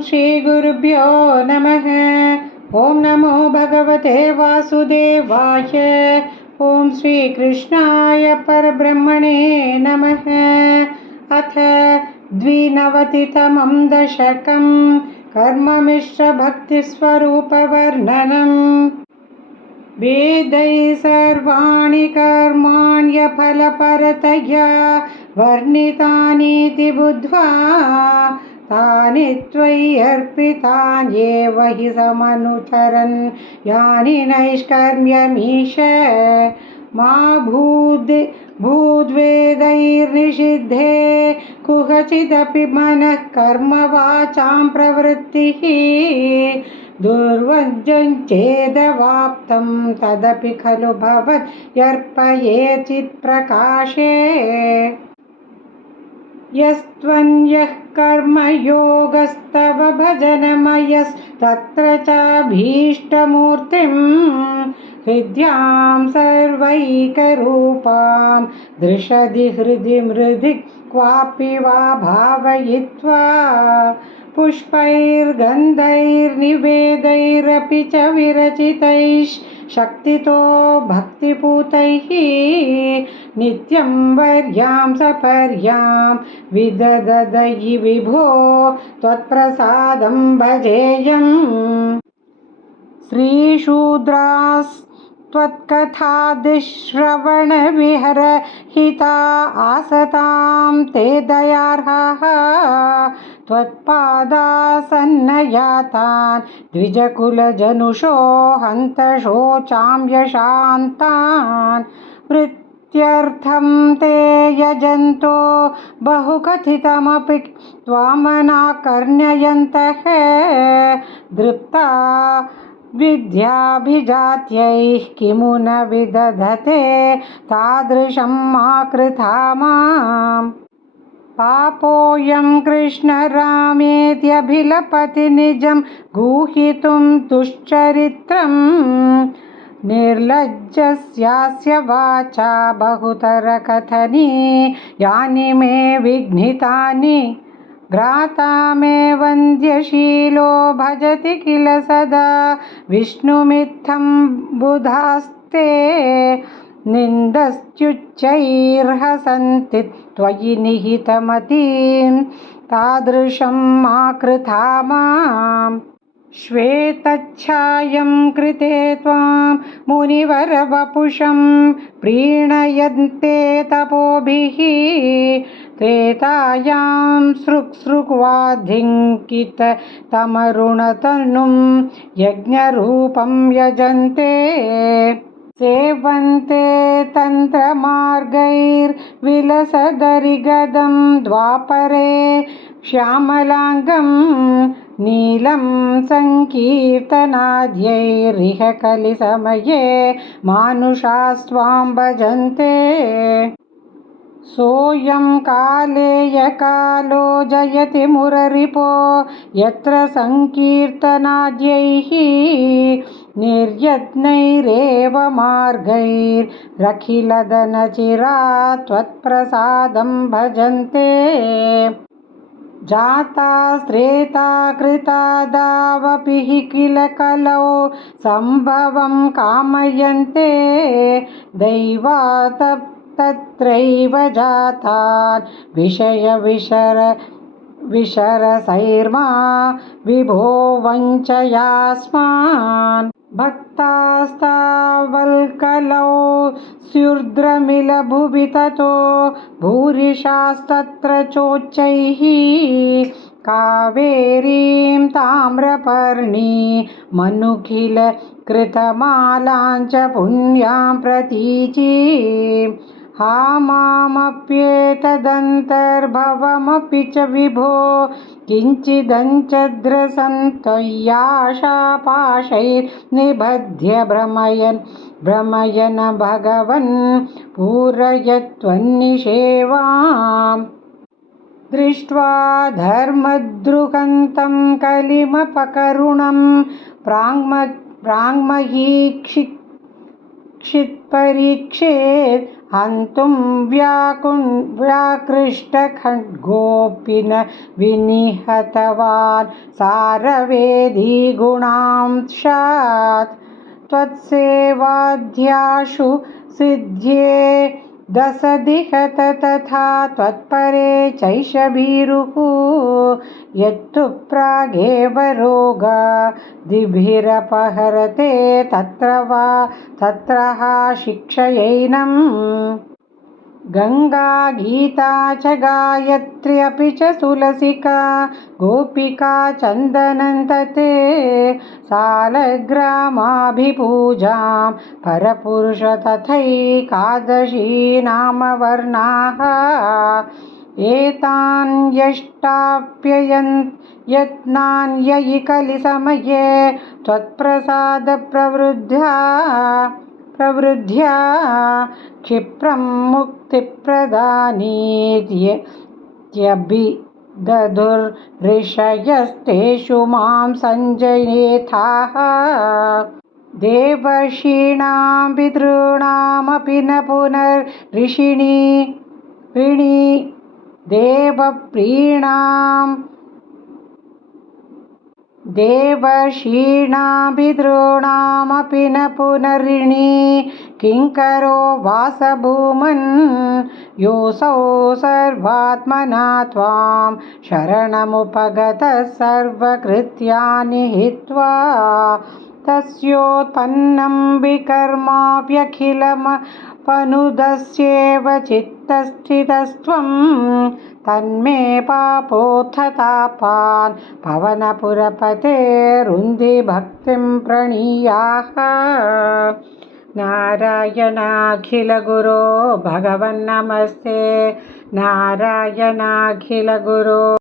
श्रीगुरुभ्यो नमः। ॐ नमो भगवते वासुदेवाय। ॐ श्रीकृष्णाय परब्रह्मणे नमः। अथ 92तमं दशकं कर्ममिश्रभक्तिस्वरूपवर्णनम्। वेदैः सर्वाणि कर्माण्यफलपरतया वर्णितानीति बुद्ध्वा तानि त्वयि अर्पितान्येव हि समनुचरन् यानि नैष्कर्म्यमीश मा भूद्वेदैर्निषिद्धे कुहचिदपि मनः कर्मवाचां प्रवृत्तिः दुर्वज्जञ्चेदवाप्तं तदपि खलु भवत्यर्पयेचित्प्रकाशे। यस्त्वन्यः कर्मयोगस्तव भजनमयस्तत्र चाभीष्टमूर्तिं हृद्यां सर्वैकरूपां दृशति हृदि मृदि क्वापि वा भावयित्वा पुष्पैर्गन्धैर्निवेदैरपि च विरचितैः शक्तितो भक्तिपूतैः नित्यं वर्यां सपर्यां विददयि विभो त्वत्प्रसादं भजेयम्। श्रीशूद्रास्त्वत्कथादिश्रवणविहरहिता आसतां ते दयार्हाः त्वत्पादासन्नयातान् द्विजकुलजनुषो हन्त शोचाम्यशान्तान्। प्रीत्यर्थं ते यजन्तो बहुकथितमपि त्वामनाकर्ण्ययन्तः दृप्ता विद्याभिजात्यैः किमु न विदधते तादृशं मा कृथा माम्। पापोऽयं कृष्णरामेत्यभिलपति निजं गूहितुं दुश्चरित्रं निर्लज्जस्यास्य वाचा बहुतरकथनी यानि मे विघ्नितानि। घ्राता मे वन्द्यशीलो भजति किल सदा विष्णुमित्थं बुधास्ते निन्दस्त्युच्चैर्हसन्ति त्वयि निहितमतिं तादृशं मा कृथा माम्। श्वेतच्छायं कृते त्वां मुनिवरवपुषं प्रीणयन्ते तपोभिः त्रेतायां सृक्सृक्वाधिङ्किततमरुणतनुं यज्ञरूपं यजन्ते सेवन्ते तन्त्रमार्गैर्विलसदरिगदं द्वापरे श्यामलाङ्गं नीलं सङ्कीर्तनाद्यैरिह कलिसमये मानुषास्त्वां भजन्ते। सोऽयं कालेयकालो जयति मुररिपो यत्र सङ्कीर्तनाद्यैः निर्यत्नैरेव मार्गैरखिलदनचिरा त्वत्प्रसादं भजन्ते। जातास्त्रेता कृतादावपि हि किल कलौ सम्भवं कामयन्ते दैवात् तत्रैव जातान् विषरसैर्मा विभो वञ्चयास्मान्। भक्तास्तावल्कलौ स्युर्द्रमिलभुवि ततो भूरिशास्तत्र चोच्चैः कावेरीं ताम्रपर्णी मनुखिल कृतमालां च पुण्यां प्रतीचीम्। हा मामप्येतदन्तर्भवमपि च विभो किञ्चिदञ्चद्रसन्तोय्याशापाशैर्निबध्य भ्रमयन् भगवन् पूरयत्वन्निषेवाम्। दृष्ट्वा धर्मद्रुहन्तं कलिमपकरुणं प्राङ्महीक्षितं क्षित्परीक्षेत् हन्तुं व्याकृष्टखड्गोऽपि न विनिहतवान् सारवेदी गुणांशात् त्वत्सेवाध्याशु सिद्ध्ये दशदिहत तथा त्वत्परे चैष भीरुः यत्तु प्रागेव रोगादिभिरपहरते तत्र शिक्षयैनम् गङ्गा गीता च गायत्री अपि च तुलसिका गोपिका चन्दनन्तते सालग्रामाभिपूजां परपुरुष तथैकादशी नामवर्णाः एतान् यत्नान्ययि कलिसमये त्वत्प्रसादप्रवृद्ध्या क्षिप्रं मुक्तिप्रदानीत्यभिदधुर्ऋषयस्तेषु मां सञ्जयेथाः देवर्षीणां पितॄणामपि न पुनर्ऋषिणी देवर्षीणां पितॄणामपि न पुनरिणी किङ्करो वासभूमन् योऽसौ सर्वात्मना त्वां शरणमुपगतः सर्वकृत्यानि हित्वा तस्योत्पन्नं विकर्माप्यखिलमपनुदस्येव चित्तस्थितस्त्वं तन्मे पापोत्थतापान् पवनपुरपते रुन्धि भक्तिं प्रणीयाः नारायणाखिलगुरो भगवन्नमस्ते नारायणाखिलगुरो